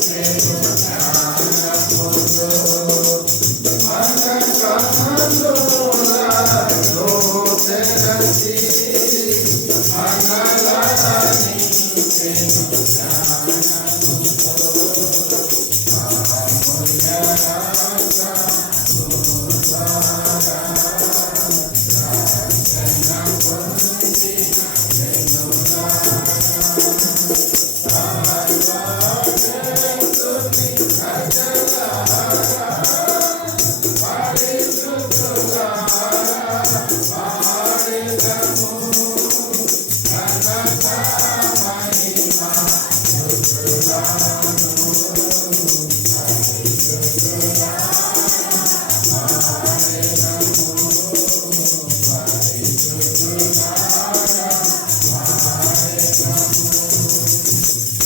quiero